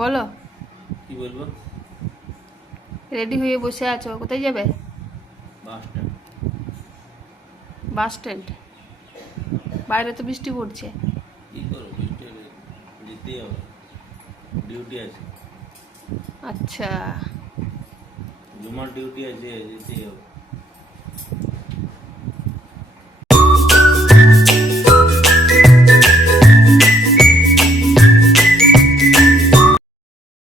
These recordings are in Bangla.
বলো, কি বলবো? রেডি হয়ে বসে আছো, কোথায় যাবে? Bus stand. Bus stand? বাইরে তো বৃষ্টি পড়ছে। কি করবো, বৃষ্টি হলে যেতেই হবে, ডিউটি আছে। আচ্ছা, জুমার ডিউটি আছে, যেতেই হবে।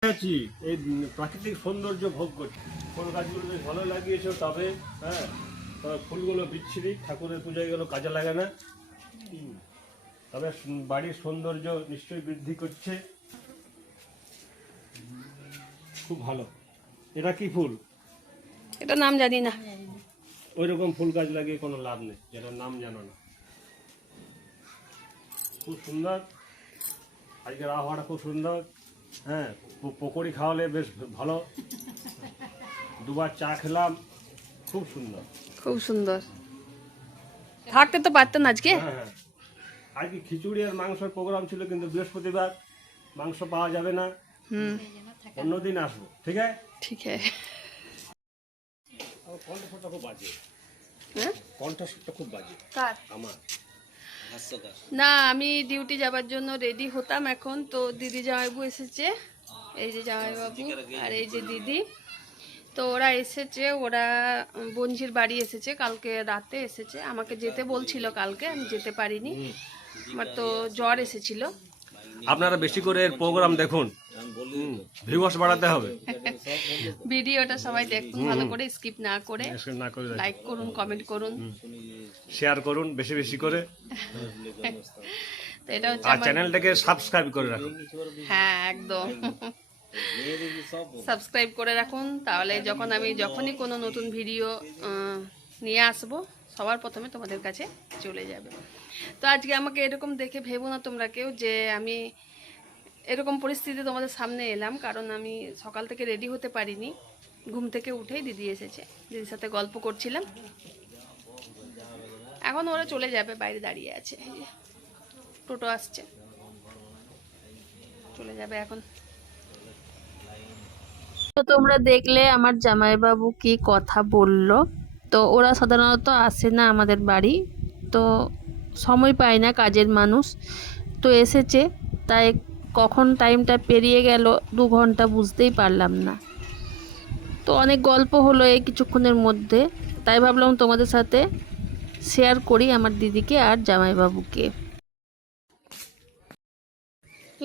আছি এই প্রাকৃতিক সৌন্দর্য ভোগ করছি। ফুল গাছগুলো বেশ ভালো লাগিয়েছো, তবে হ্যাঁ, তবে ফুলগুলো বিচ্ছিরি, ঠাকুরের পূজায় গেলেও কাজে লাগে না। তবে বাড়ির সৌন্দর্য নিশ্চয়ই বৃদ্ধি করছে, খুব ভালো। এটা কি ফুল? এটা নাম জানি না। ওই রকম ফুল গাছ লাগিয়ে কোনো লাভ নেই যেটার নাম জানো না। খুব সুন্দর, আজকের আবহাওয়াটা খুব সুন্দর। হ্যাঁ, পকোড়ি খাওয়ালে বেশ ভালো, দুবার চা খেলাম, খুব সুন্দর। খুব সুন্দর। থাকতে তো পারতেন আজকে। হ্যাঁ হ্যাঁ, আজকে খিচুড়ি আর মাংসের প্রোগ্রাম ছিল, কিন্তু বৃহস্পতিবার মাংস পাওয়া যাবে না। অন্যদিন আসবো, ঠিক আছে? ঠিক আছে। আমার কণ্ঠস্বরটা খুব বাজে। হ্যাঁ, কণ্ঠস্বরটা খুব বাজে কার? আমার। না, আমি ডিউটি যাবার জন্য রেডি হতাম এখন, তো দিদি জামাইবাবু এসেছে। এই যে জামাইবাবু আর এই যে দিদি, তো ওরা এসেছে, ওরা বঞ্জির বাড়ি এসেছে, কালকে রাতে এসেছে। আমাকে যেতে বলছিল কালকে, আমি যেতে পারিনি, আমার তো জ্বর এসেছিল। আপনারা বেশি করে এর প্রোগ্রাম দেখুন, ভিউয়ার্স বাড়াতে হবে। ভিডিওটা সবাই দেখুন, ভালো করে স্কিপ না করে, না করে লাইক করুন, কমেন্ট করুন, শেয়ার করুন বেশি বেশি করে, তো এটা হচ্ছে আর আমার। চ্যানেলটাকে সাবস্ক্রাইব করে রাখুন। হ্যাঁ, একদম সাবস্ক্রাইব করে রাখুন, তাহলে যখনই কোনো নতুন ভিডিও নিয়ে আসবো, সবার প্রথমে তোমাদের কাছে চলে যাবে। তো আজকে আমাকে এরকম দেখে ভেবো না তোমরা কেউ যে আমি এরকম পরিস্থিতি তোমাদের সামনে এলাম, কারণ আমি সকাল থেকে রেডি হতে পারিনি। ঘুম থেকে উঠেই দিদি এসেছে, দিদির সাথে গল্প করছিলাম। এখন ওরা চলে যাবে, বাইরে দাঁড়িয়ে আছে, এই যে টোটো আসছে, চলে যাবে এখন। তো তোমরা দেখলে আমার জামাইবাবু কি কথা বলল। তো ওরা সাধারণত আসে না আমাদের বাড়ি, তো সময় পায় না, কাজের মানুষ, তো এসেছে, তাই কখন টাইমটা পেরিয়ে গেল 2 ঘন্টা বুঝতেই পারলাম না। তো অনেক গল্প হলো এই কিছুক্ষণের মধ্যে, তাই ভাবলাম তোমাদের সাথে শেয়ার করি আমার দিদিকে আর জামাইবাবুকে।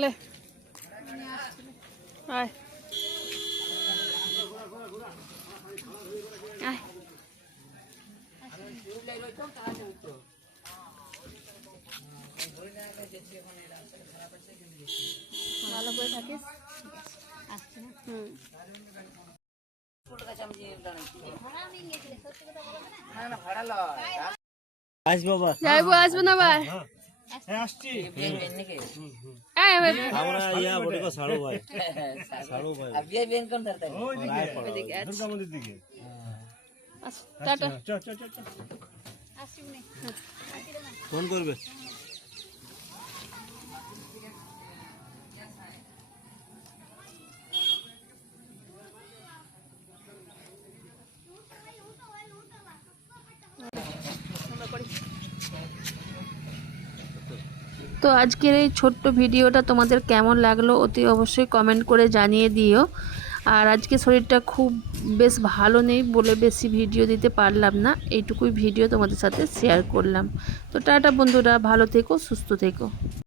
লে আয় আয়, ভালো করে থাকিস। যাইবো, আসবো না ভাই। হ্যাঁ, আসছি। আমরা ইয়া বড় কো সাড়ো ভাই, সাড়ো ভাই। ওইদিকে আছে। দুর্গা মন্দির দিকে। আচ্ছা, টাটা। চ চ চ চ। ফোন করবে। তো আজকের এই ছোট্ট ভিডিওটা তোমাদের কেমন লাগলো অতি অবশ্যই কমেন্ট করে জানিয়ে দিও। আর আজকে শরীরটা খুব বেশ ভালো নেই বলে বেশি ভিডিও দিতে পারলাম না, এইটুকুই ভিডিও তোমাদের সাথে শেয়ার করলাম। তো টাটা বন্ধুরা, ভালো থেকো, সুস্থ থেকো।